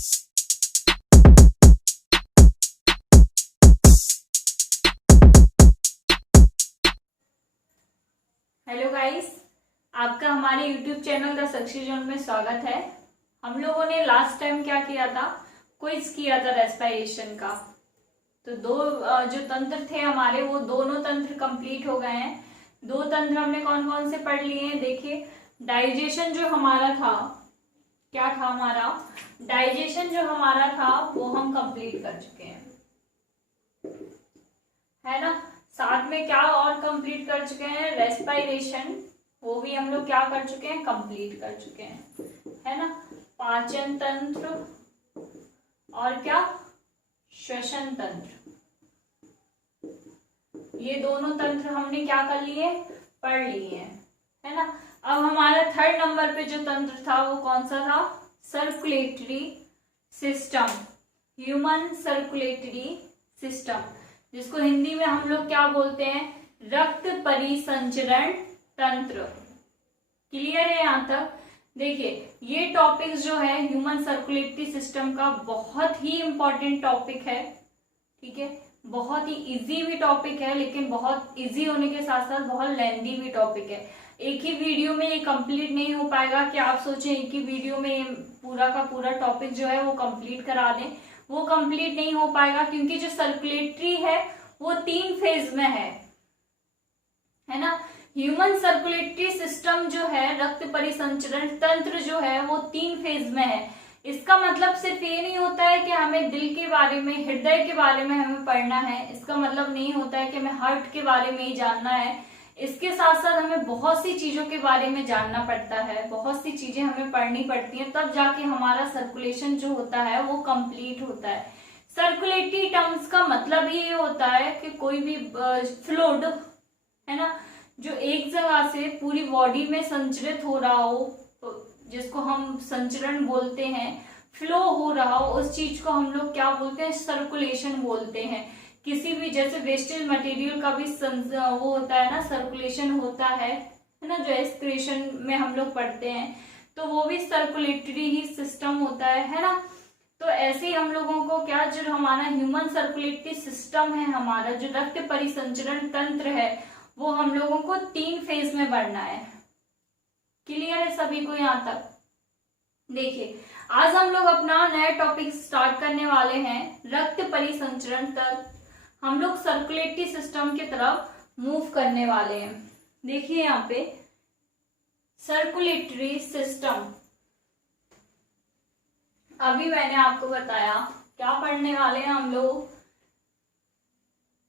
Hello guys, आपका हमारे YouTube channel the success zone में स्वागत है। हम लोगों ने लास्ट टाइम क्या किया था, क्विज किया था रेस्पिरेशन का। तो दो जो तंत्र थे हमारे, वो दोनों तंत्र कंप्लीट हो गए हैं। दो तंत्र हमने कौन कौन से पढ़ लिए हैं। देखिए, डाइजेशन जो हमारा था, क्या था हमारा डाइजेशन जो हमारा था वो हम कंप्लीट कर चुके हैं, है ना। साथ में क्या और कंप्लीट कर चुके हैं, रेस्पिरेशन, वो भी हम लोग क्या कर चुके हैं, कंप्लीट कर चुके हैं, है ना। पाचन तंत्र और क्या, श्वसन तंत्र, ये दोनों तंत्र हमने क्या कर लिए, पढ़ लिए हैं, है ना। अब हमारा थर्ड नंबर पे जो तंत्र था वो कौन सा था, circulatory system, human circulatory system, जिसको हिंदी में हम लोग क्या बोलते हैं, रक्त परिसंचरण तंत्र। क्लियर है यहाँ तक। देखिए, ये टॉपिक जो है ह्यूमन सर्कुलेटरी सिस्टम का बहुत ही इंपॉर्टेंट टॉपिक है, ठीक है। बहुत ही इजी भी टॉपिक है, लेकिन बहुत इजी होने के साथ साथ बहुत लेंथी भी टॉपिक है। एक ही वीडियो में ये कंप्लीट नहीं हो पाएगा कि आप सोचें एक ही वीडियो में ये पूरा का पूरा टॉपिक जो है वो कंप्लीट करा दें, वो कंप्लीट नहीं हो पाएगा, क्योंकि जो सर्कुलेटरी है वो 3 फेज में है ना। ह्यूमन सर्कुलेटरी सिस्टम जो है, रक्त परिसंचरण तंत्र जो है वो 3 फेज में है। इसका मतलब सिर्फ ये नहीं होता है कि हमें दिल के बारे में, हृदय के बारे में हमें पढ़ना है। इसका मतलब नहीं होता है कि हमें हार्ट के बारे में ही जानना है। इसके साथ साथ हमें बहुत सी चीजों के बारे में जानना पड़ता है, बहुत सी चीजें हमें पढ़नी पड़ती हैं, तब जाके हमारा सर्कुलेशन जो होता है वो कंप्लीट होता है। सर्कुलेटरी टर्म्स का मतलब ही ये होता है कि कोई भी फ्लूइड, है ना, जो एक जगह से पूरी बॉडी में संचरित हो रहा हो, जिसको हम संचरण बोलते हैं, फ्लो हो रहा हो, उस चीज को हम लोग क्या बोलते हैं, सर्कुलेशन बोलते हैं। किसी भी, जैसे वेस्टेज मटेरियल का भी वो होता है ना, सर्कुलेशन होता है ना, जो एक्सक्रीशन में हम लोग पढ़ते हैं, तो वो भी सर्कुलेटरी ही सिस्टम होता है ना। तो ऐसे ही हम लोगों को क्या, जो हमारा ह्यूमन सर्कुलेटरी सिस्टम है, हमारा जो रक्त परिसंचरण तंत्र है, वो हम लोगों को 3 फेज में बढ़ना है। क्लियर है सभी को यहाँ तक। देखिए, आज हम लोग अपना नया टॉपिक स्टार्ट करने वाले हैं, रक्त परिसंचरण तंत्र। हम लोग सर्कुलेटरी सिस्टम की तरफ मूव करने वाले हैं। देखिए यहाँ पे सर्कुलेटरी सिस्टम, अभी मैंने आपको बताया क्या पढ़ने वाले हैं हम लोग,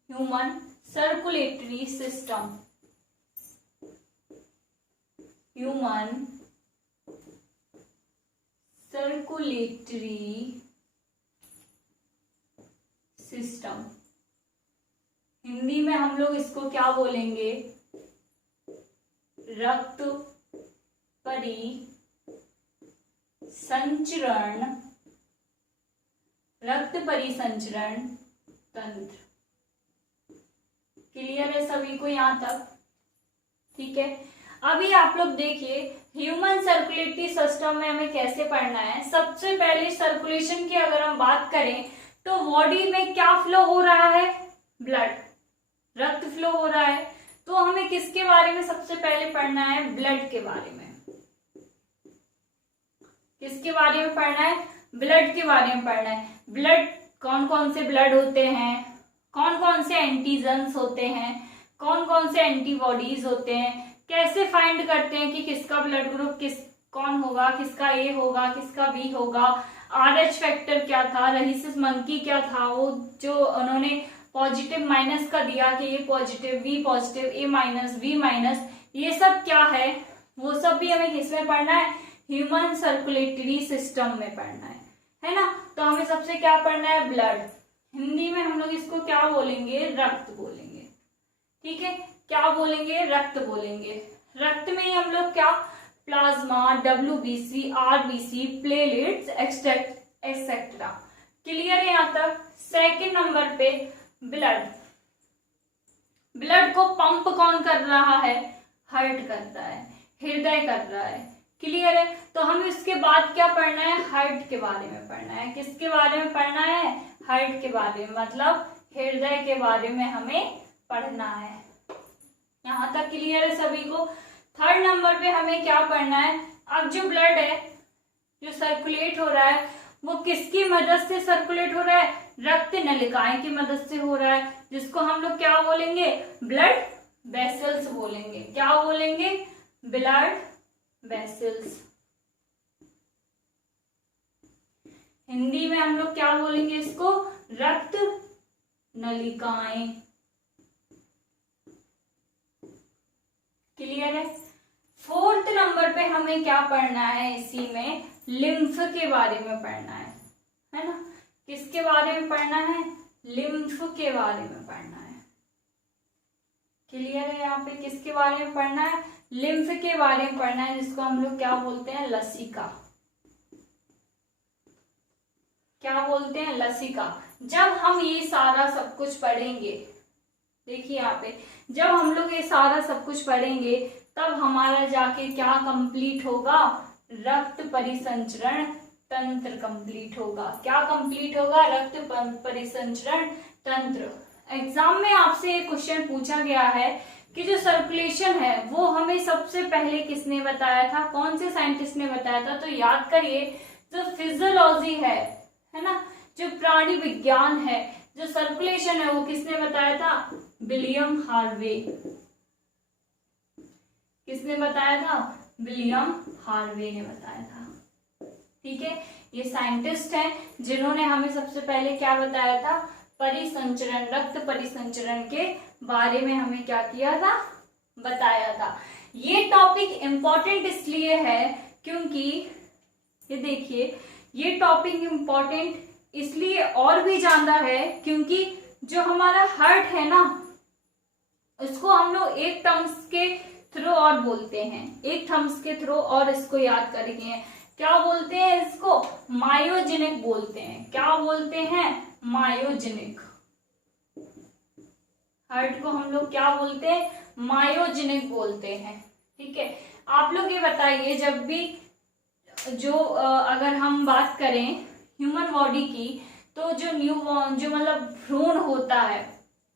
human circulatory system, human circulatory system. Hindi में हम लोग इसको क्या बोलेंगे, रक्त परिसंचरण, रक्त परिसंचरण तंत्र। क्लियर है सभी को यहाँ तक, ठीक है। अभी आप लोग देखिए, ह्यूमन सर्कुलेटरी सिस्टम में हमें कैसे पढ़ना है। सबसे पहले सर्कुलेशन की अगर हम बात करें तो बॉडी में क्या फ्लो हो रहा है, ब्लड, रक्त फ्लो हो रहा है। तो हमें किसके बारे में सबसे पहले पढ़ना है, ब्लड के बारे में। किसके बारे में पढ़ना है, ब्लड के बारे में पढ़ना है। ब्लड, कौन कौन से ब्लड होते हैं, कौन कौन से एंटीजन्स होते हैं, कौन कौन से एंटीबॉडीज होते हैं, कैसे फाइंड करते हैं कि किसका ब्लड ग्रुप कौन होगा, किसका ए होगा, किसका बी होगा, RH फैक्टर क्या था, रहीसिस मंकी क्या था, वो जो उन्होंने पॉजिटिव माइनस का दिया कि ये पॉजिटिव, बी पॉजिटिव, ए माइनस, बी माइनस, ये सब क्या है, वो सब भी हमें किसमें पढ़ना है, ह्यूमन सर्कुलेटरी सिस्टम में पढ़ना है ना। तो हमें सबसे क्या पढ़ना है, ब्लड। हिंदी में हम लोग इसको क्या बोलेंगे, रक्त बोलेंगे, ठीक है। क्या बोलेंगे, रक्त बोलेंगे। रक्त में ही हम लोग क्या, plasma, WBC, RBC, platelets, etcetera. Clear है यहाँ तक। सेकंड नंबर पे ब्लड। ब्लड को पंप कौन कर रहा है, हार्ट कर रहा है, हृदय कर रहा है। क्लियर है। तो हमें इसके बाद क्या पढ़ना है, हार्ट के बारे में पढ़ना है। किसके बारे में पढ़ना है, हार्ट के बारे में, मतलब हृदय के बारे में हमें पढ़ना है। यहाँ तक क्लियर है सभी को। थर्ड नंबर पे हमें क्या पढ़ना है, अब जो ब्लड है जो सर्कुलेट हो रहा है वो किसकी मदद से सर्कुलेट हो रहा है, रक्त नलिकाएं की मदद से हो रहा है, जिसको हम लोग क्या बोलेंगे, ब्लड वेसल्स बोलेंगे। क्या बोलेंगे, ब्लड वेसल्स। हिंदी में हम लोग क्या बोलेंगे इसको, रक्त नलिकाएं। क्लियर है। फोर्थ नंबर पे हमें क्या पढ़ना है, इसी में लिम्फ के बारे में पढ़ना है ना। किसके बारे में पढ़ना है, लिम्फ के बारे में पढ़ना है। क्लियर है। यहाँ पे किसके बारे में पढ़ना है, लिम्फ के बारे में पढ़ना है, जिसको हम लोग क्या बोलते हैं, लसिका। क्या बोलते हैं, लसिका। जब हम ये सारा सब कुछ पढ़ेंगे, देखिए यहाँ पे, जब हम लोग ये सारा सब कुछ पढ़ेंगे तब हमारा जाके क्या कंप्लीट होगा, रक्त परिसंचरण तंत्र कंप्लीट होगा। क्या कंप्लीट होगा, रक्त परिसंचरण तंत्र। एग्जाम में आपसे एक क्वेश्चन पूछा गया है कि जो सर्कुलेशन है वो हमें सबसे पहले किसने बताया था, कौन से साइंटिस्ट ने बताया था। तो याद करिए, जो फिजियोलॉजी है ना, जो प्राणी विज्ञान है, जो सर्कुलेशन है वो किसने बताया था, विलियम हार्वे। किसने बताया था, विलियम हार्वे ने बताया था। ठीक है, ये साइंटिस्ट हैं जिन्होंने हमें सबसे पहले क्या बताया था, परिसंचरण, रक्त परिसंचरण के बारे में हमें क्या किया था, बताया था। ये टॉपिक इंपॉर्टेंट इसलिए है क्योंकि ये देखिए, ये टॉपिक इंपॉर्टेंट इसलिए और भी ज्यादा है क्योंकि जो हमारा हार्ट है ना, उसको हम लोग एक टर्म्स के थ्रू और बोलते हैं, एक थम्स के थ्रू और इसको याद करेंगे। क्या बोलते हैं इसको, मायोजेनिक बोलते हैं। क्या बोलते हैं, मायोजेनिक। हार्ट को हम लोग क्या बोलते हैं, मायोजेनिक बोलते हैं। ठीक है, आप लोग ये बताइए, जब भी जो अगर हम बात करें ह्यूमन बॉडी की, तो जो न्यूबॉर्न, जो मतलब भ्रूण होता है,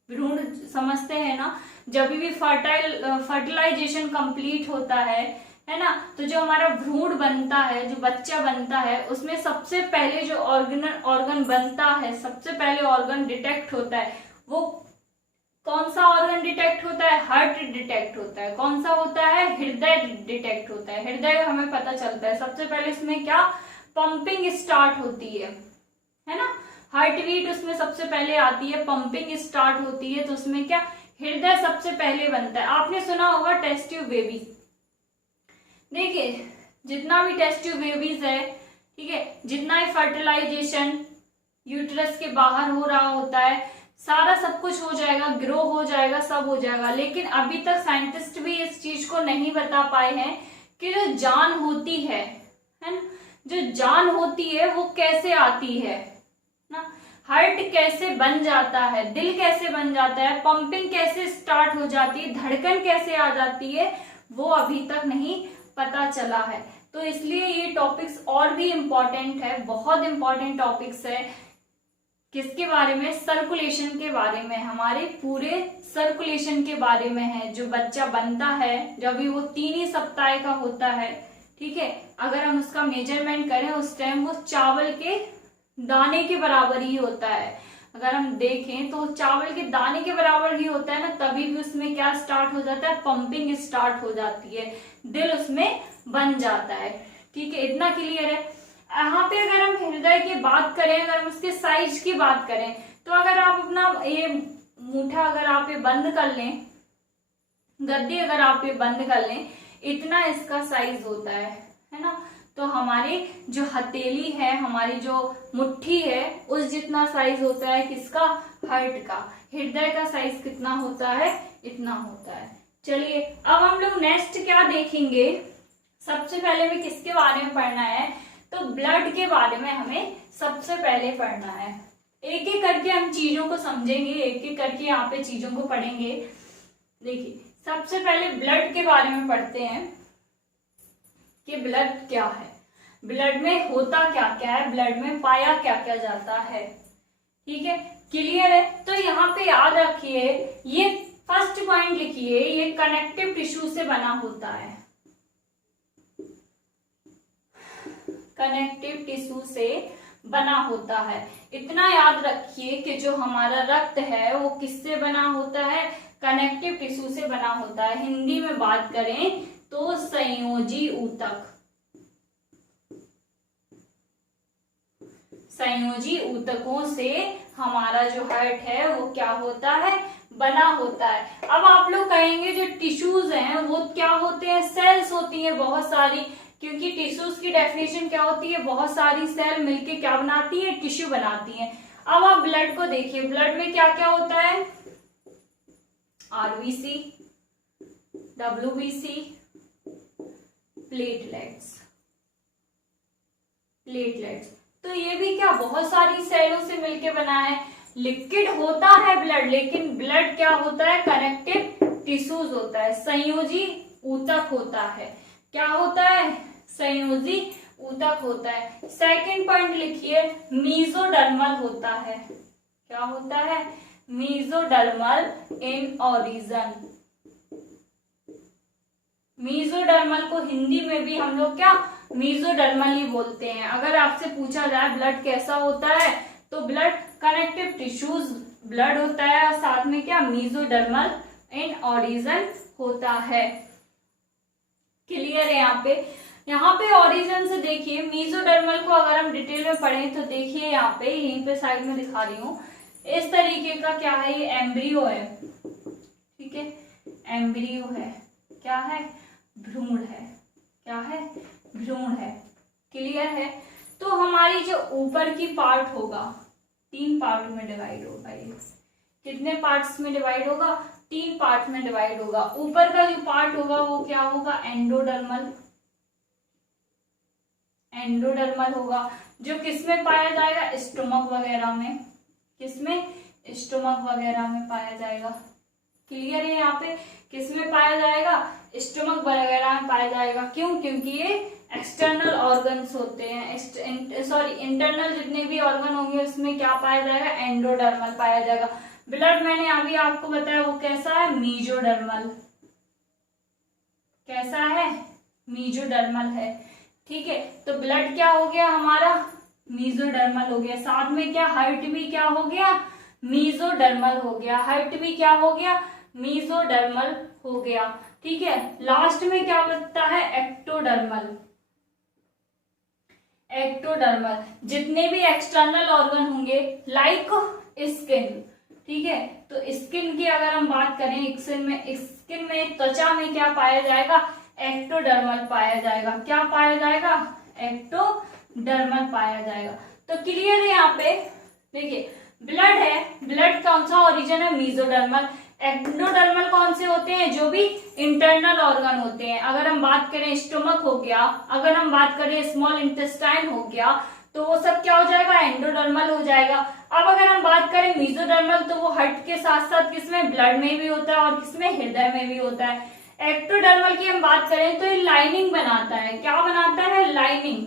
भ्रूण समझते हैं ना, जब भी फर्टिलाइजेशन कंप्लीट होता है ना, तो जो हमारा भ्रूण बनता है, जो बच्चा बनता है, उसमें सबसे पहले जो ऑर्गन बनता है, सबसे पहले ऑर्गन डिटेक्ट होता है, वो कौन सा ऑर्गन डिटेक्ट होता है, हार्ट डिटेक्ट होता है। कौन सा होता है, हृदय डिटेक्ट होता है। हृदय हमें पता चलता है, सबसे पहले उसमें क्या पंपिंग स्टार्ट होती है ना, हार्ट बीट उसमें सबसे पहले आती है, पंपिंग स्टार्ट होती है, तो उसमें क्या हृदय सबसे पहले बनता है। आपने सुना होगा टेस्ट ट्यूब बेबी। देखिए, जितना भी टेस्ट ट्यूब बेबीज है, ठीक है, जितना ही फर्टिलाइजेशन यूट्रस के बाहर हो रहा होता है, सारा सब कुछ हो जाएगा, ग्रो हो जाएगा, सब हो जाएगा, लेकिन अभी तक साइंटिस्ट भी इस चीज को नहीं बता पाए हैं कि जो जान होती है ना, जो जान होती है वो कैसे आती है ना, हार्ट कैसे बन जाता है, दिल कैसे बन जाता है, पंपिंग कैसे स्टार्ट हो जाती है, धड़कन कैसे आ जाती है, वो अभी तक नहीं पता चला है। तो इसलिए ये टॉपिक्स और भी इम्पोर्टेंट है, बहुत इम्पोर्टेंट टॉपिक्स है। किसके बारे में, सर्कुलेशन के बारे में, हमारे पूरे सर्कुलेशन के बारे में है। जो बच्चा बनता है, जब भी वो 3 ही सप्ताह का होता है, ठीक है, अगर हम उसका मेजरमेंट करें उस टाइम वो चावल के दाने के बराबर ही होता है। अगर हम देखें तो चावल के दाने के बराबर ही होता है ना, तभी भी उसमें क्या स्टार्ट हो जाता है, पंपिंग स्टार्ट हो जाती है, दिल उसमें बन जाता है। ठीक है, इतना क्लियर है। यहाँ पे अगर हम हृदय की बात करें, अगर हम उसके साइज की बात करें, तो अगर आप अपना ये मुट्ठा अगर आप ये बंद कर लें, गद्दी अगर आप ये बंद कर लें, इतना इसका साइज होता है ना, तो हमारी जो हथेली है, हमारी जो मुट्ठी है, उस जितना साइज होता है किसका, हार्ट का। हृदय का साइज कितना होता है, इतना होता है। चलिए अब हम लोग नेक्स्ट क्या देखेंगे, सबसे पहले में किसके बारे में पढ़ना है, तो ब्लड के बारे में हमें सबसे पहले पढ़ना है। एक एक करके हम चीजों को समझेंगे, एक एक करके यहाँ पे चीजों को पढ़ेंगे। देखिए, सबसे पहले ब्लड के बारे में पढ़ते हैं। कि ब्लड क्या है, ब्लड में होता क्या क्या है, ब्लड में पाया क्या क्या जाता है। ठीक है, क्लियर है। तो यहाँ पे याद रखिए, ये फर्स्ट पॉइंट लिखिए, ये कनेक्टिव टिश्यू से बना होता है, कनेक्टिव टिश्यू से बना होता है। इतना याद रखिए कि जो हमारा रक्त है वो किससे बना होता है, कनेक्टिव टिश्यू से बना होता है। हिंदी में बात करें तो संयोजी ऊतक, संयोजी ऊतकों से हमारा जो हार्ट है वो क्या होता है, बना होता है। अब आप लोग कहेंगे जो टिश्यूज हैं वो क्या होते हैं, सेल्स होती हैं बहुत सारी, क्योंकि टिश्यूज की डेफिनेशन क्या होती है, बहुत सारी सेल मिलके क्या बनाती है, टिश्यू बनाती हैं। अब आप ब्लड को देखिए, ब्लड में क्या क्या होता है, आरबीसी, डब्ल्यूबीसी, प्लेटलेट्स, प्लेटलेट्स। तो ये भी क्या बहुत सारी सेलों से मिलके बना है। लिक्विड होता है ब्लड, लेकिन ब्लड क्या होता है, कनेक्टिव टिश्यूज होता है, संयोजी ऊतक होता है। क्या होता है, संयोजी ऊतक होता है। सेकंड पॉइंट लिखिए, मीजोडर्मल होता है। क्या होता है, मीजोडर्मल इन ओरिजिन। मीजोडर्मल को हिंदी में भी हम लोग क्या, मीजोडर्मल ही बोलते हैं। अगर आपसे पूछा जाए ब्लड कैसा होता है, तो ब्लड कनेक्टिव टिश्यूज ब्लड होता है, और साथ में क्या, मीजोडर्मल इन ओरिजिन होता है। क्लियर है। यहाँ पे ओरिजिन से देखिए, मीजोडर्मल को अगर हम डिटेल में पढ़ें तो देखिए यहाँ पे, यहीं पे साइड में दिखा रही हूँ, इस तरीके का क्या है, ये एम्ब्रियो है। ठीक है, एम्ब्रियो है, क्या है, भ्रूण है, क्या है, भ्रूण है। क्लियर है। तो हमारी जो ऊपर की पार्ट होगा, 3 पार्ट में डिवाइड होगा। ये कितने पार्ट्स में डिवाइड होगा, 3 पार्ट में डिवाइड होगा। ऊपर का जो पार्ट होगा वो क्या होगा, एंडोडर्मल, एंडोडर्मल होगा, जो किसमें पाया जाएगा, स्टोमक वगैरह में, किसमें, स्टोमक वगैरह में पाया जाएगा। क्लियर है। यहाँ पे किसमें पाया जाएगा, स्टोमक वगैरह में पाया जाएगा। क्यों, क्योंकि ये एक्सटर्नल ऑर्गन्स होते हैं, सॉरी इंटरनल जितने भी ऑर्गन होंगे उसमें क्या पाया जाएगा, एंडोडर्मल पाया जाएगा। ब्लड मैंने अभी आपको बताया वो कैसा है, मीजोडर्मल, कैसा है, मीजोडर्मल है। ठीक है, तो ब्लड क्या हो गया हमारा, मीजोडर्मल हो गया। साथ में क्या, हार्ट भी क्या हो गया, मीजोडर्मल हो गया। हार्ट भी क्या हो गया, मीजोडर्मल हो गया। ठीक है, लास्ट में क्या बचता है, एक्टोडर्मल, एक्टोडर्मल। जितने भी एक्सटर्नल ऑर्गन होंगे लाइक स्किन, ठीक है, तो स्किन की अगर हम बात करें, स्किन में त्वचा में क्या पाया जाएगा, एक्टोडर्मल पाया जाएगा। क्या पाया जाएगा, एक्टोडर्मल पाया जाएगा। तो क्लियर है। यहाँ पे देखिए, ब्लड है, ब्लड कौन सा ओरिजिन है, मीजोडर्मल। एक्टोडर्मल कौन से होते हैं, जो भी इंटरनल ऑर्गन होते हैं। अगर हम बात करें स्टोमक हो गया, अगर हम बात करें स्मॉल इंटेस्टाइन हो गया, तो वो सब क्या हो जाएगा, एंडोडर्मल हो जाएगा। अब अगर हम बात करें मीजोडर्मल, तो वो हार्ट के साथ साथ किसमें, ब्लड में भी होता है और किसमें, हृदय में भी होता है। एक्टोडर्मल की हम बात करें तो ये लाइनिंग बनाता है। क्या बनाता है, लाइनिंग।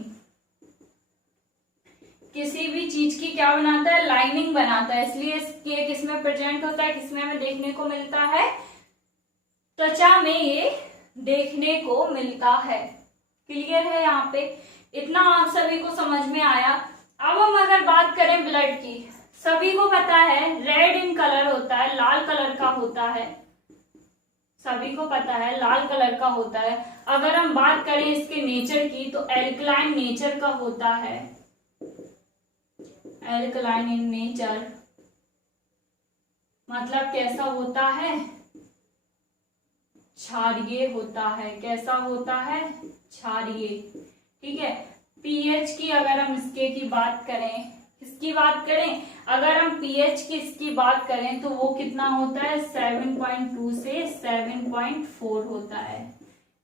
किसी भी चीज की क्या बनाता है, लाइनिंग बनाता है। इसलिए ये किसमें प्रेजेंट होता है, किसमें हमें देखने को मिलता है, त्वचा में ये देखने को मिलता है। क्लियर है। यहाँ पे इतना आप सभी को समझ में आया। अब हम अगर बात करें ब्लड की, सभी को पता है रेड इन कलर होता है, लाल कलर का होता है, सभी को पता है लाल कलर का होता है। अगर हम बात करें इसके नेचर की, तो एल्कलाइन नेचर का होता है, एल्कलाइन इन नेचर, मतलब कैसा होता है, क्षारीय होता है। कैसा होता है, क्षारीय। ठीक है। पीएच की अगर हम इसके की बात करें, किसकी बात करें, अगर हम पीएच की इसकी बात करें तो वो कितना होता है, 7.2 से 7.4 होता है।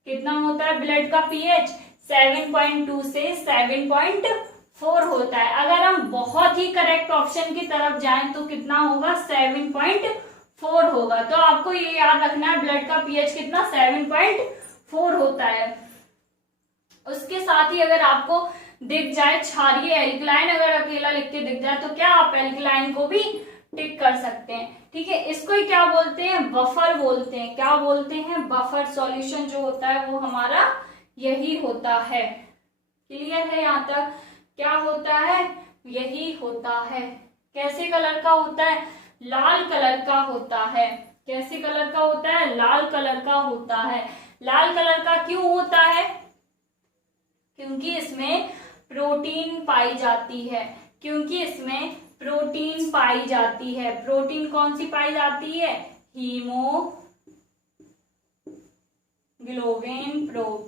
कितना होता है ब्लड का पीएच, 7.2 से 7.4 होता है। अगर हम बहुत ही करेक्ट ऑप्शन की तरफ जाएं तो कितना होगा, 7.4 होगा। तो आपको ये याद रखना है ब्लड का पीएच कितना, 7.4 होता है। उसके साथ ही अगर आपको दिख जाए क्षारीय एल्कलाइन, अगर अकेला लिख के दिख जाए तो क्या आप एल्कलाइन को भी टिक कर सकते हैं। ठीक है, इसको ही क्या बोलते हैं, बफर बोलते हैं। क्या बोलते हैं, बफर सॉल्यूशन जो होता है वो हमारा यही होता है। क्लियर है यहाँ तक, क्या होता है, यही होता है। कैसे कलर का होता है, लाल कलर का होता है। कैसे कलर का होता है, लाल कलर का होता है। लाल कलर का क्यों होता है, क्योंकि इसमें प्रोटीन पाई जाती है। क्योंकि इसमें प्रोटीन पाई जाती है। प्रोटीन कौन सी पाई जाती है, हीमोग्लोबिन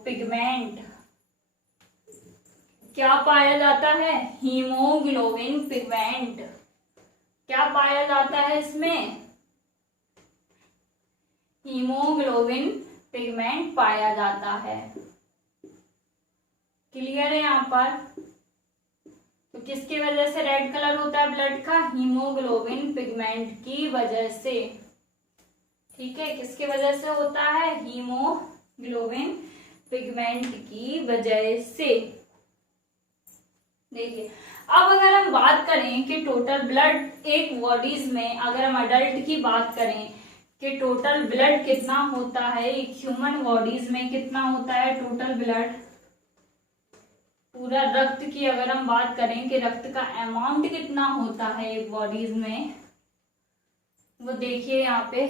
पिगमेंट। क्या पाया जाता है, हीमोग्लोबिन पिगमेंट। क्या पाया जाता है इसमें, हीमोग्लोबिन पिगमेंट पाया जाता है। क्लियर है यहाँ पर। तो किसकी वजह से रेड कलर होता है ब्लड का, हीमोग्लोबिन पिगमेंट की वजह से। ठीक है, किसकी वजह से होता है, हीमोग्लोबिन पिगमेंट की वजह से। देखिए, अब अगर हम बात करें कि टोटल ब्लड एक बॉडीज में, अगर हम अडल्ट की बात करें कि टोटल ब्लड कितना होता है एक ह्यूमन बॉडीज में, कितना होता है टोटल ब्लड, पूरा रक्त की अगर हम बात करें कि रक्त का अमाउंट कितना होता है एक बॉडीज में, वो देखिए यहाँ पे।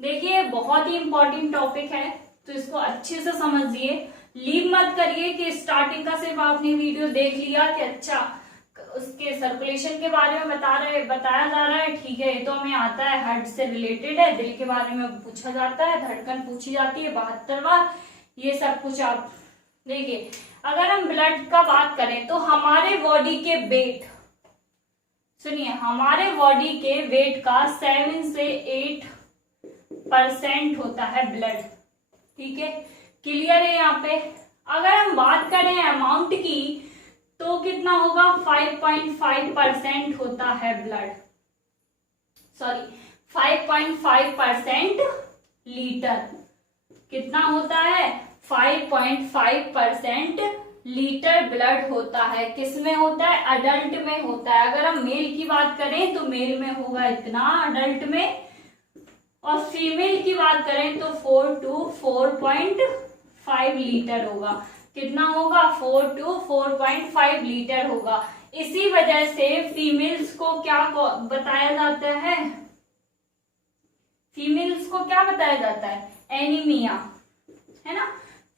देखिए, बहुत ही इंपॉर्टेंट टॉपिक है, तो इसको अच्छे से समझिए। लीव मत करिए कि स्टार्टिंग का सिर्फ आपने वीडियो देख लिया कि अच्छा उसके सर्कुलेशन के बारे में बताया जा रहा है, ठीक है, ये तो हमें आता है, हार्ट से रिलेटेड है, दिल के बारे में पूछा जाता है, धड़कन पूछी जाती है 72 बार, ये सब कुछ आप देखिए। अगर हम ब्लड का बात करें तो हमारे बॉडी के वेट, सुनिए, हमारे बॉडी के वेट का 7 से 8% होता है ब्लड। ठीक है, क्लियर है यहाँ पे। अगर हम बात करें अमाउंट की तो कितना होगा, 5.5% होता है ब्लड, सॉरी 5.5% लीटर। कितना होता है, 5.5% लीटर ब्लड होता है। किसमें होता है, अडल्ट में होता है। अगर हम मेल की बात करें तो मेल में होगा इतना अडल्ट में, और फीमेल की बात करें तो 4 to 4.5 लीटर होगा। कितना होगा, 4 to 4.5 लीटर होगा। इसी वजह से फीमेल्स को क्या बताया जाता है, फीमेल्स को क्या बताया जाता है, एनीमिया, है ना।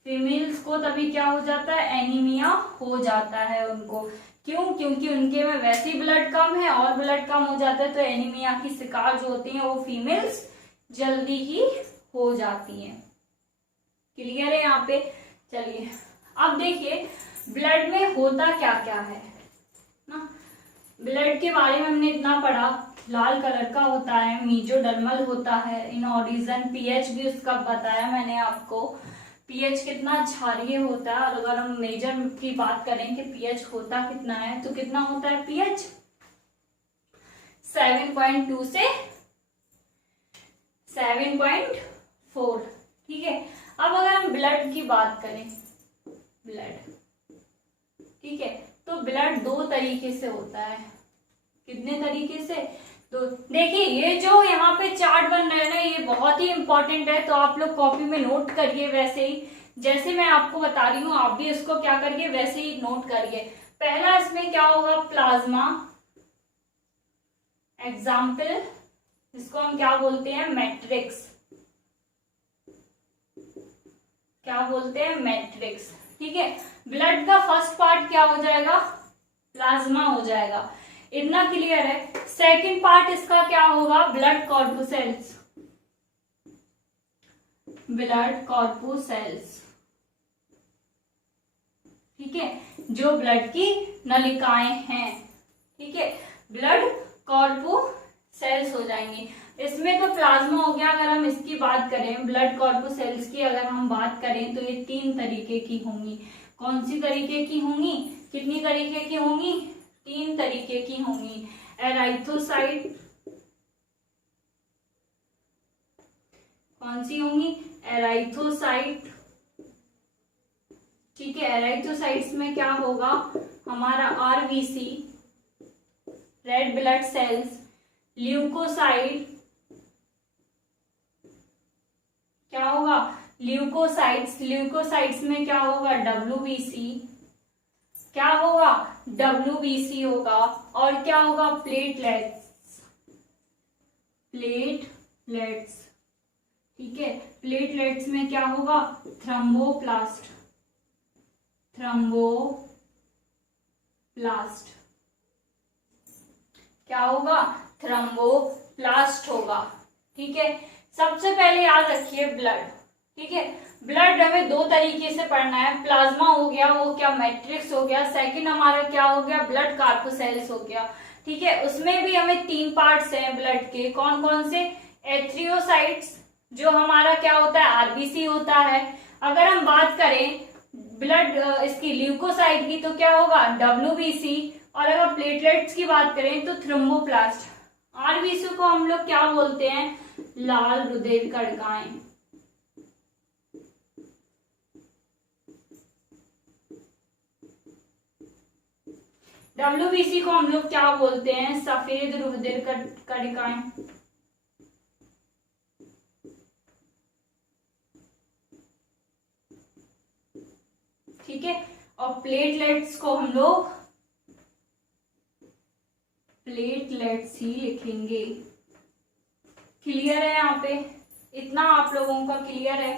फीमेल्स को तभी क्या हो जाता है, एनीमिया हो जाता है उनको। क्यों, क्योंकि उनके में वैसे ही ब्लड कम है और ब्लड कम हो जाता है, तो एनीमिया की शिकार जो होती हैं वो फीमेल्स जल्दी ही हो जाती हैं। क्लियर है यहाँ पे। चलिए, अब देखिए ब्लड में होता क्या क्या है ना। ब्लड के बारे में हमने इतना पढ़ा, लाल कलर का होता है, मीजोडर्मल होता है, इन ऑरिजन, पीएच भी उसका बताया मैंने आपको, पीएच कितना क्षारीय होता है। और अगर हम मेजर की बात करें कि पीएच होता कितना है, तो कितना होता है पीएच, 7.2 से 7.4। ठीक है, अब अगर हम ब्लड की बात करें, ब्लड, ठीक है, तो ब्लड 2 तरीके से होता है। कितने तरीके से, तो देखिए ये जो यहाँ पे चार्ट बन रहा है ना, ये बहुत ही इंपॉर्टेंट है, तो आप लोग कॉपी में नोट करिए। वैसे ही जैसे मैं आपको बता रही हूँ, आप भी इसको क्या करिए, वैसे ही नोट करिए। पहला इसमें क्या होगा, प्लाज्मा, एग्जाम्पल, इसको हम क्या बोलते हैं, मैट्रिक्स, क्या बोलते हैं, मैट्रिक्स। ठीक है, ब्लड का फर्स्ट पार्ट क्या हो जाएगा, प्लाज्मा हो जाएगा, इतना क्लियर है। सेकंड पार्ट इसका क्या होगा, ब्लड कॉर्पुसेल्स, ब्लड कॉर्पुसेल्स। ठीक है, जो ब्लड की नलिकाएं हैं। ठीक है, ब्लड कॉर्पुसेल्स हो जाएंगे। इसमें तो प्लाज्मा हो गया। अगर हम इसकी बात करें, ब्लड कॉर्पुसेल्स की अगर हम बात करें, तो ये 3 तरीके की होंगी। कौन सी तरीके की होंगी, कितनी तरीके की होंगी, 3 तरीके की होंगी। एराइथोसाइट, कौन सी होंगी, एराइथोसाइट, ठीक है। एराइथ्रोसाइट्स में क्या होगा, हमारा RBC, red blood cells, leucocyte, क्या होगा, ल्यूकोसाइट्स, ल्यूकोसाइट्स में क्या होगा, डब्ल्यूबीसी, क्या होगा, डब्ल्यूबीसी होगा, और क्या होगा, प्लेटलेट्स, प्लेटलेट्स, ठीक है। प्लेटलेट्स में क्या होगा, थ्रोम्बोप्लास्ट, थ्रोम्बोप्लास्ट, क्या होगा, थ्रोम्बोप्लास्ट होगा, ठीक है। सबसे पहले याद रखिए ब्लड, ठीक है। ब्लड हमें दो तरीके से पढ़ना है, प्लाज्मा हो गया, वो क्या मैट्रिक्स हो गया, सेकंड हमारा क्या हो गया, ब्लड कार्पोसेल्स हो गया, ठीक है। उसमें भी हमें तीन पार्ट्स हैं ब्लड के, कौन कौन से, एथ्रियोसाइट्स, जो हमारा क्या होता है, आरबीसी होता है। अगर हम बात करें ब्लड इसकी ल्यूकोसाइट की, तो क्या होगा, डब्ल्यूबीसी, और अगर प्लेटलेट्स की बात करें तो थ्रोम्बोप्लास्ट। आरबीसी को हम लोग क्या बोलते हैं, लाल रुधिर कणिकाएं, डब्ल्यूबीसी को हम लोग क्या बोलते हैं, सफेद रुधिर कणिकाएं, ठीक है। और प्लेटलेट्स को हम लोग प्लेटलेट्स ही लिखेंगे। क्लियर है, यहाँ पे इतना आप लोगों का क्लियर है।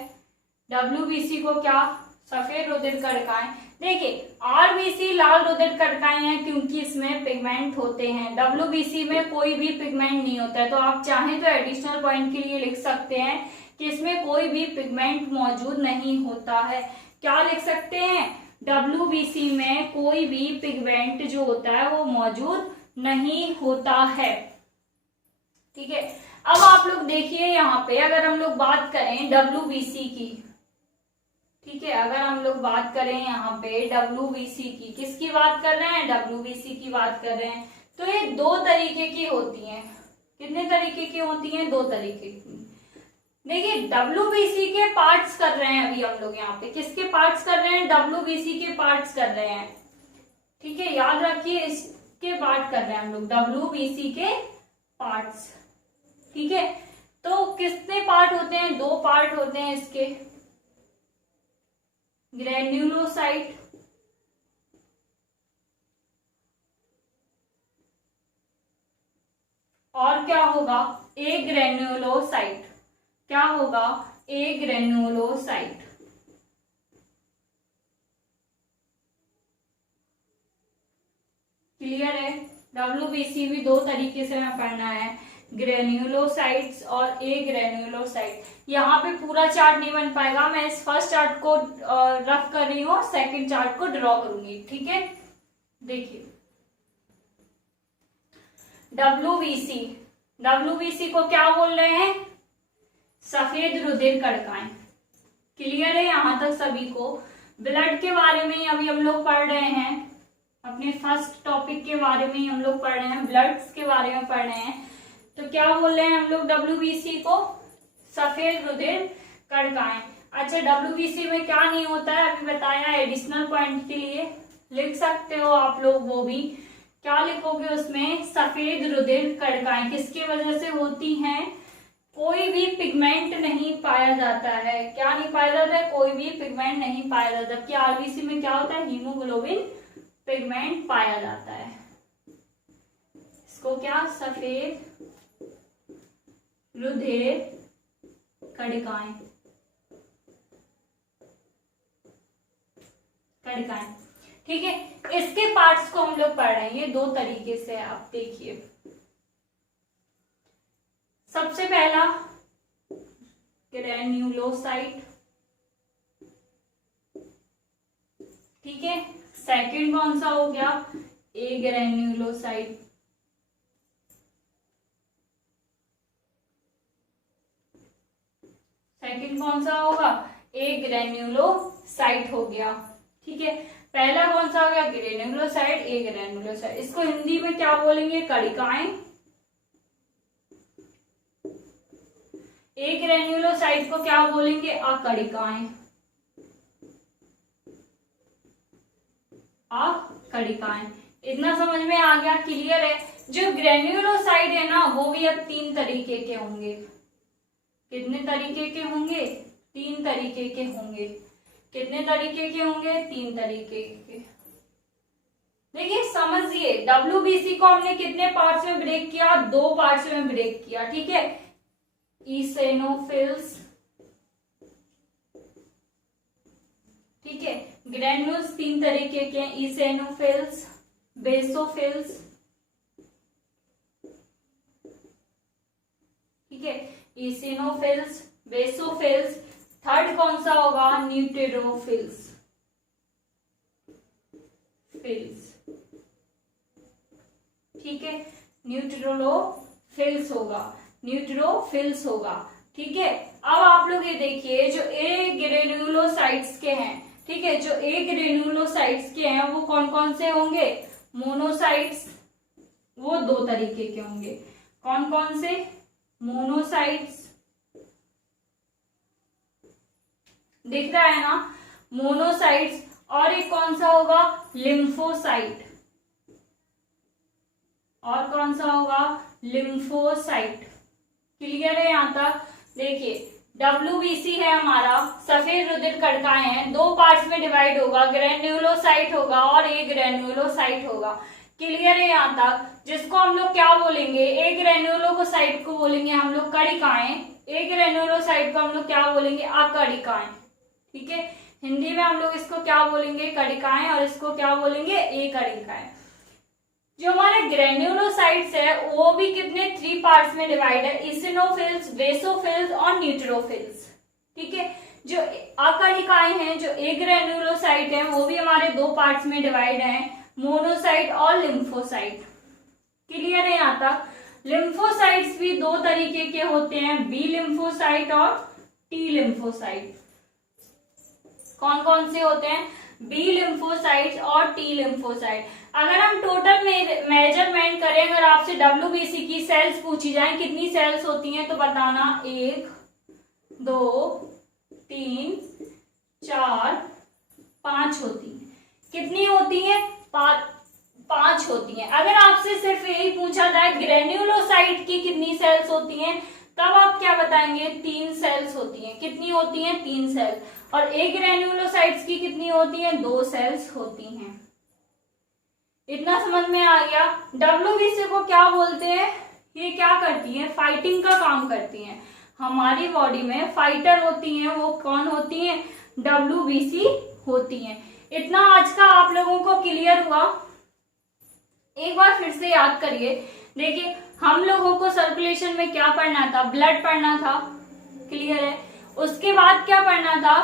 डब्ल्यूबीसी को क्या, सफेद रुधिर कणिकाएं। देखिए आरबीसी लाल रुधिर कणिकाएं हैं क्योंकि इसमें पिगमेंट होते हैं, डब्ल्यूबीसी में कोई भी पिगमेंट नहीं होता है। तो आप चाहें तो एडिशनल पॉइंट के लिए लिख सकते हैं कि इसमें कोई भी पिगमेंट मौजूद नहीं होता है। क्या लिख सकते हैं, डब्ल्यूबीसी में कोई भी पिगमेंट जो होता है वो मौजूद नहीं होता है, ठीक है। अब आप लोग देखिए यहाँ पे, अगर हम लोग बात करें डब्ल्यूबीसी की, ठीक है, अगर हम लोग बात करें यहाँ पे डब्ल्यूबीसी की, किसकी बात कर रहे हैं, डब्ल्यूबीसी की बात कर रहे हैं, तो ये दो तरीके की होती हैं। कितने तरीके की होती हैं, दो तरीके की। देखिए डब्ल्यूबीसी के पार्ट्स कर रहे हैं अभी हम लोग यहाँ पे, किसके पार्ट्स कर रहे हैं, डब्ल्यूबीसी के पार्ट्स कर रहे हैं, ठीक है। याद रखिए इसके पार्ट कर रहे हैं हम लोग, डब्ल्यूबीसी के पार्ट्स, ठीक है। तो कितने पार्ट होते हैं, दो पार्ट होते हैं इसके, ग्रेन्युलोसाइट और क्या होगा, ए ग्रेन्युलोसाइट, क्या होगा, ए ग्रेन्युलोसाइट, क्लियर है। डब्ल्यूबीसी भी दो तरीके से हमें पढ़ना है, ग्रेन्युलोसाइट्स और ए ग्रेन्युलोसाइट। यहाँ पे पूरा चार्ट नहीं बन पाएगा, मैं इस फर्स्ट चार्ट को रफ कर रही हूँ, सेकंड चार्ट को ड्रॉ करूंगी, ठीक है। देखिए डब्ल्यूबीसी, डब्ल्यूबीसी को क्या बोल रहे हैं, सफेद रुधिर कणिकाएं, क्लियर है यहाँ तक सभी को। ब्लड के बारे में अभी हम लोग पढ़ रहे हैं, अपने फर्स्ट टॉपिक के बारे में ही हम लोग पढ़ रहे हैं, ब्लड्स के बारे में पढ़ रहे हैं। तो क्या बोल रहे हैं हम लोग, डब्ल्यूबीसी को सफेद रुधिर कणिकाएं। अच्छा डब्ल्यूबीसी में क्या नहीं होता है अभी बताया, एडिशनल पॉइंट के लिए लिख सकते हो आप लोग, वो भी क्या लिखोगे उसमें, सफेद रुधिर कणिकाएं किसकी वजह से होती हैं, कोई भी पिगमेंट नहीं पाया जाता है। क्या नहीं पाया जाता है, कोई भी पिगमेंट नहीं पाया जाता। जबकि आरबीसी में क्या होता है, हीमोग्लोबिन पिगमेंट पाया जाता है। इसको क्या, सफेद रुधिर कणिकाएं, कणिकाएं, ठीक है। इसके पार्ट्स को हम लोग पढ़ रहे हैं, ये दो तरीके से आप देखिए। सबसे पहला ग्रेन्युलोसाइट, ठीक है। सेकंड कौन सा हो गया, ए ग्रेन्युलोसाइट, सेकंड कौन सा होगा, ए ग्रेन्युलोसाइट हो गया, ठीक है। पहला कौन सा हो गया, ग्रेन्युलोसाइट, ए ग्रेन्युलोसाइट। इसको हिंदी में क्या बोलेंगे, कणिकाएं। ए ग्रेन्युलोसाइट को क्या बोलेंगे, अकणिकाएं, अकड़िकाएं। इतना समझ में आ गया, क्लियर है। जो ग्रेन्युलोसाइट है ना वो भी अब 3 तरीके के होंगे। कितने तरीके के होंगे? 3 तरीके के होंगे। कितने तरीके के होंगे? 3 तरीके के। देखिए समझिए, WBC को हमने कितने पार्ट्स में ब्रेक किया? 2 पार्ट्स में ब्रेक किया, ठीक है। इसेनोफिल्स, ठीक है। ग्रेन्यूल्स 3 तरीके के, इसेनोफिल्स, बेसोफिल्स, ठीक है। इसेनोफिल्स, बेसोफिल्स। थर्ड कौन सा होगा? न्यूट्रोफिल्स, ठीक है। न्यूट्रोफिल्स होगा, ठीक है। अब आप लोग ये देखिए, जो ए ग्रेन्युलोसाइट्स के हैं, ठीक है, जो ए ग्रेन्युलोसाइट्स के हैं वो कौन कौन से होंगे? मोनोसाइट्स, वो 2 तरीके के होंगे। कौन कौन से? मोनोसाइट्स, दिख रहा है ना, मोनोसाइट्स। और एक कौन सा होगा? लिम्फोसाइट। और कौन सा होगा? लिम्फोसाइट। क्लियर है यहां तक? देखिए WBC है हमारा, सफेद रुधिर कणिकाएं हैं, 2 पार्ट्स में डिवाइड होगा, ग्रेन्युलोसाइट होगा और ए ग्रेन्युलोसाइट होगा। क्लियर है यहां तक? जिसको हम लोग क्या बोलेंगे? ए ग्रेन्युलोसाइट को बोलेंगे हम लोग कणिकाएं, ए ग्रेन्युलोसाइट को हम लोग क्या बोलेंगे? अकणिकाएं, ठीक है। हिंदी में हम लोग इसको क्या बोलेंगे? कणिकाएं, और इसको क्या बोलेंगे? ए कणिकाएं। जो हमारे ग्रेन्युलोसाइट्स है वो भी कितने 3 पार्ट्स में डिवाइड है, इसिनोफिल्स, बेसोफिल्स और न्यूट्रोफिल्स, ठीक है। जो अकणिकाएं हैं, जो ए ग्रेन्युलोसाइट है, वो भी हमारे 2 पार्ट्स में डिवाइड है, मोनोसाइट और लिम्फोसाइट। क्लियर है यहाँ तक? लिम्फोसाइट्स भी 2 तरीके के होते हैं, बी लिम्फोसाइट और टी लिम्फोसाइट। कौन कौन से होते हैं? बी लिम्फोसाइट्स और टी लिम्फोसाइट। अगर हम टोटल मेजरमेंट करें, अगर आपसे WBC की सेल्स पूछी जाए कितनी सेल्स होती हैं, तो बताना 1 2 3 4 5 होती हैं। कितनी होती हैं? 5 होती हैं। अगर आपसे सिर्फ यही पूछा जाए ग्रेन्युलोसाइट की कितनी सेल्स होती हैं, तब आप क्या बताएंगे? 3 सेल्स होती हैं। कितनी होती हैं? 3 सेल्स। और ए ग्रेन्युलोसाइट्स की कितनी होती हैं? 2 सेल्स होती हैं। इतना समझ में आ गया? WBC को क्या बोलते हैं? ये क्या करती हैं? फाइटिंग का काम करती हैं। हमारी बॉडी में फाइटर होती हैं, वो कौन होती हैं? WBC होती हैं। इतना आज का आप लोगों को क्लियर हुआ? एक बार फिर से याद करिए। देखिए हम लोगों को सर्कुलेशन में क्या पढ़ना था? ब्लड पढ़ना था, क्लियर है। उसके बाद क्या पढ़ना था?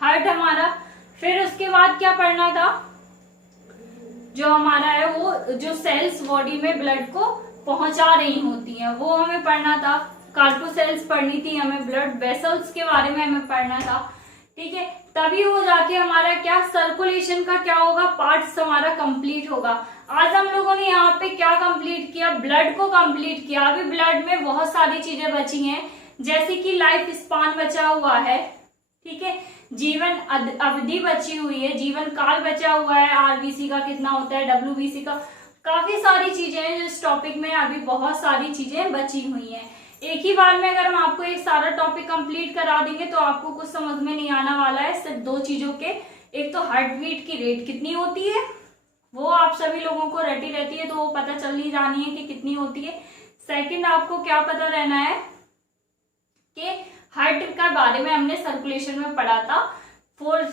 हार्ट हमारा। फिर उसके बाद क्या पढ़ना था? जो हमारा है वो जो सेल्स बॉडी में ब्लड को पहुंचा रही होती हैं, वो हमें पढ़ना था। कार्पोसेल्स पढ़नी थी हमें, ब्लड वेसल्स के बारे में हमें पढ़ना था, ठीक है। तभी वो जाके हमारा क्या सर्कुलेशन का क्या होगा? पार्ट्स हमारा कंप्लीट होगा। आज हम लोगों ने यहाँ पे क्या कंप्लीट किया? ब्लड को कंप्लीट किया। अभी ब्लड में बहुत सारी चीजें बची हैं, जैसे कि लाइफ स्पान बचा हुआ है, ठीक है, जीवन अवधि बची हुई है, जीवन काल बचा हुआ है, RBC का कितना होता है, WBC का, काफी सारी चीजें हैं इस टॉपिक में। अभी बहुत सारी चीजें बची हुई हैं। एक ही बार में अगर हम आपको एक सारा टॉपिक कंप्लीट करा देंगे तो आपको कुछ समझ में नहीं आने वाला है। सिर्फ 2 चीजों के, एक तो हार्ट बीट की रेट कितनी होती है, वो आप सभी लोगों को रटी रहती है, तो वो पता चल ही जानी है कि कितनी होती है। सेकंड, आपको क्या पता रहना है कि हार्ट के बारे में हमने सर्कुलेशन में पढ़ा था, 4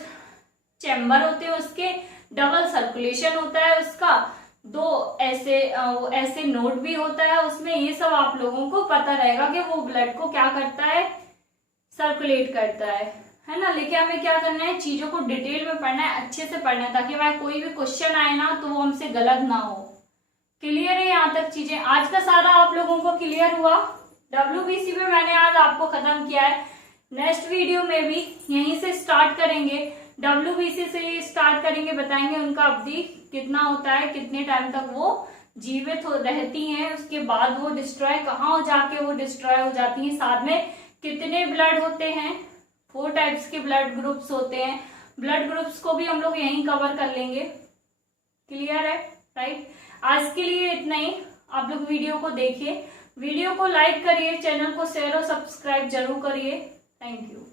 चैम्बर होते हैं उसके, डबल सर्कुलेशन होता है उसका, 2 ऐसे नोड भी होता है उसमें। ये सब आप लोगों को पता रहेगा कि वो ब्लड को क्या करता है? सर्कुलेट करता है ना। लेकिन हमें क्या करना है? चीजों को डिटेल में पढ़ना है, अच्छे से पढ़ना है, ताकि वह कोई भी क्वेश्चन आए ना तो वो हमसे गलत ना हो। क्लियर है यहाँ तक चीजें? आज का सारा आप लोगों को क्लियर हुआ? WBC में मैंने आज आपको खत्म किया है। नेक्स्ट वीडियो में भी यहीं से स्टार्ट करेंगे, WBC से ही स्टार्ट करेंगे, बताएंगे उनका अवधि कितना होता है, कितने टाइम तक वो जीवित रहती हैं, उसके बाद वो डिस्ट्रॉय कहाँ जाके वो डिस्ट्रॉय हो जाती हैं, साथ में कितने ब्लड होते हैं, 4 टाइप्स के ब्लड ग्रुप्स होते हैं। ब्लड ग्रुप्स को भी हम लोग यहीं कवर कर लेंगे। क्लियर है, राइट। आज के लिए इतना ही। आप लोग वीडियो को देखिए, वीडियो को लाइक करिए, चैनल को शेयर और सब्सक्राइब जरूर करिए। Thank you.